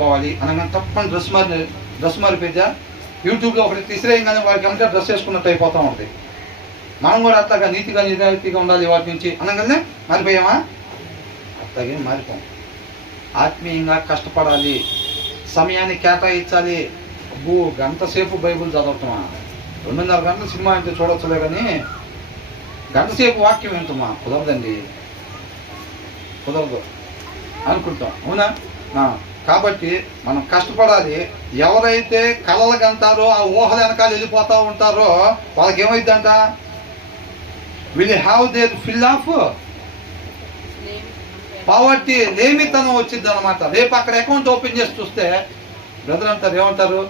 పోవాలి అనగా తప్పని డ్రెస్ మారిపోయితే యూట్యూబ్లో ఒకటి తీసిరేయంగానే వాడికి ఏమంటే డ్రెస్ వేసుకున్నట్టు అయిపోతూ ఉంటుంది. మనం కూడా అట్లాగా నీతిగా నిజాయితీగా ఉండాలి వాటి నుంచి అనగానే మారిపోయామా? అట్లాగే మారిపోం. ఆత్మీయంగా కష్టపడాలి, సమయాన్ని కేటాయించాలి. అబ్బో గంట సేపు బైబుల్ చదవటమా, 2.5 గంటల సినిమా అంటే చూడొచ్చులే కానీ గంట సేపు వాక్యం వింటామా? కుదరదండి, కుదరదు అనుకుంటాం. అవునా? కాబట్టి మనం కష్టపడాలి. ఎవరైతే కలలు కంటారో ఆ ఊహల వెనకాల వెళ్ళిపోతూ ఉంటారో వాళ్ళకి ఏమైందంట? Will have their fill of poverty, లేమితనం వచ్చింది అనమాట. రేపు అక్కడ అకౌంట్ ఓపెన్ చేసి చూస్తే బ్రదర్ అంటారు, ఏమంటారు?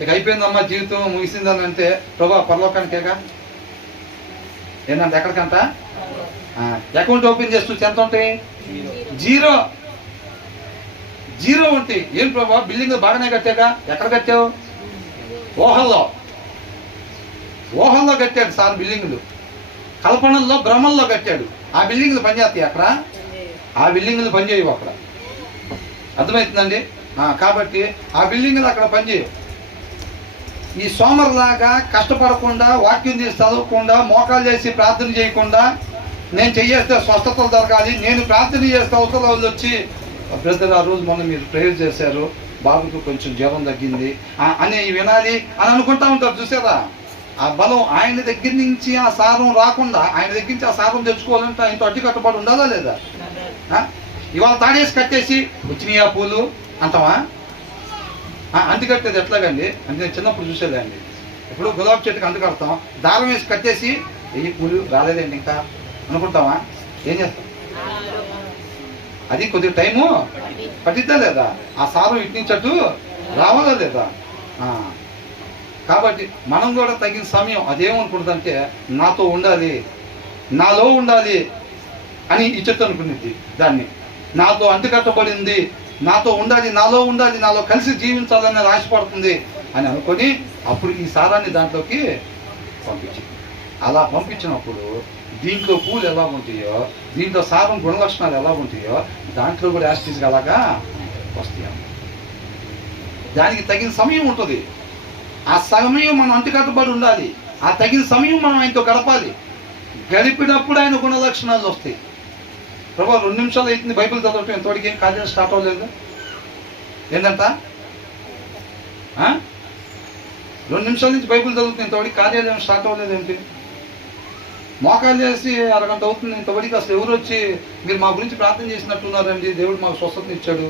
ఇక అయిపోయిందమ్మా జీవితం ముగిసిందని అంటే, ప్రభా పరలోకానికేగా ఏంటంటే ఎక్కడికంట? అకౌంట్ ఓపెన్ చేసి చూస్తే ఎంత ఉంటాయి? జీరో ఉంటాయి. ఏం ప్రభా బిల్డింగ్ బాగానే కట్టాగా, ఎక్కడ కట్టావు? ఊహల్లో కట్టాడు సార్ బిల్డింగ్లు. కల్పనల్లో భ్రమల్లో కట్టాడు. ఆ బిల్డింగ్లు పనిచేస్తాయి అక్కడ? ఆ బిల్డింగ్లు పనిచేయవు అక్కడ. అర్థమవుతుందండి? కాబట్టి ఆ బిల్డింగ్లు అక్కడ పనిచేయవు. ఈ సోమరులాగా కష్టపడకుండా, వాక్యం తీసి చదవకుండా, మోకాలు చేసి ప్రార్థన చేయకుండా, నేను చేస్తే స్వస్థతలు దొరకాలి, నేను ప్రార్థన చేస్తే అవతల వాళ్ళు వచ్చి బ్రదర్ ఆ రోజు మొన్న మీరు ప్రేయర్ చేశారు, బాబుకు కొంచెం జ్వరం తగ్గింది అని వినాలి అని అనుకుంటా ఉంటారు. చూసారా? ఆ బలం ఆయన దగ్గర నుంచి ఆ సారం రాకుండా ఆయన దగ్గర నుంచి ఆ సారం తెచ్చుకోవాలంటే ఆయనతో అడ్డు కట్టుబడి ఉండాలా లేదా? ఇవాళ తాడేసి కట్టేసి వచ్చినాయి ఆ పూలు అంటావా? అంటు కట్టేది ఎట్లాగండి అంటే నేను చిన్నప్పుడు చూసేదండి. ఇప్పుడు గులాబీ చెట్టుకి అంటు కడతాం, దారం వేసి కట్టేసి ఈ పూలు రాలేదండి ఇంకా అనుకుంటావా? ఏం చేస్తాం? అది కొద్దిగా టైము పట్టిద్దా లేదా? ఆ సారం ఇట్నించట్టు రావాలా లేదా? కాబట్టి మనం కూడా తగిన సమయం అదేమనుకుంటుందంటే నాతో ఉండాలి, నాలో ఉండాలి అని ఈ చెట్టు అనుకునేది. దాన్ని నాతో అంటుకట్టబడింది, నాతో ఉండాలి, నాలో ఉండాలి, నాలో కలిసి జీవించాలని ఆశపడుతుంది అని అనుకొని అప్పుడు ఈ సారాన్ని దాంట్లోకి పంపించింది. అలా పంపించినప్పుడు దీంట్లో పూలు ఎలా ఉంటాయో, దీంట్లో సారం గుణలక్షణాలు ఎలా ఉంటాయో దాంట్లో కూడా యాస్టీస్గా అలాగా వస్తాయి. దానికి తగిన సమయం ఉంటుంది. ఆ సమయం మనం అంటుకట్టుబడి ఉండాలి. ఆ తగిన సమయం మనం ఆయనతో గడపాలి. గడిపినప్పుడు ఆయన గుణలక్షణాలు వస్తాయి. ప్రభా 2 నిమిషాలు అవుతుంది బైబిల్ చదవటం, ఎంతవరకు ఏం కార్యం స్టార్ట్ అవ్వలేదు. ఏంటంట? 2 నిమిషాల నుంచి బైబిల్ చదువుతుంది, ఇంతవరకు కార్యాలయం స్టార్ట్ అవ్వలేదు ఏంటి? మోకాలు చేసి అరగంట అవుతుంది, ఇంతవరకు అసలు ఎవరు వచ్చి మీరు మా గురించి ప్రార్థన చేసినట్టున్నారండి, దేవుడు మాకు స్వస్థతని ఇచ్చాడు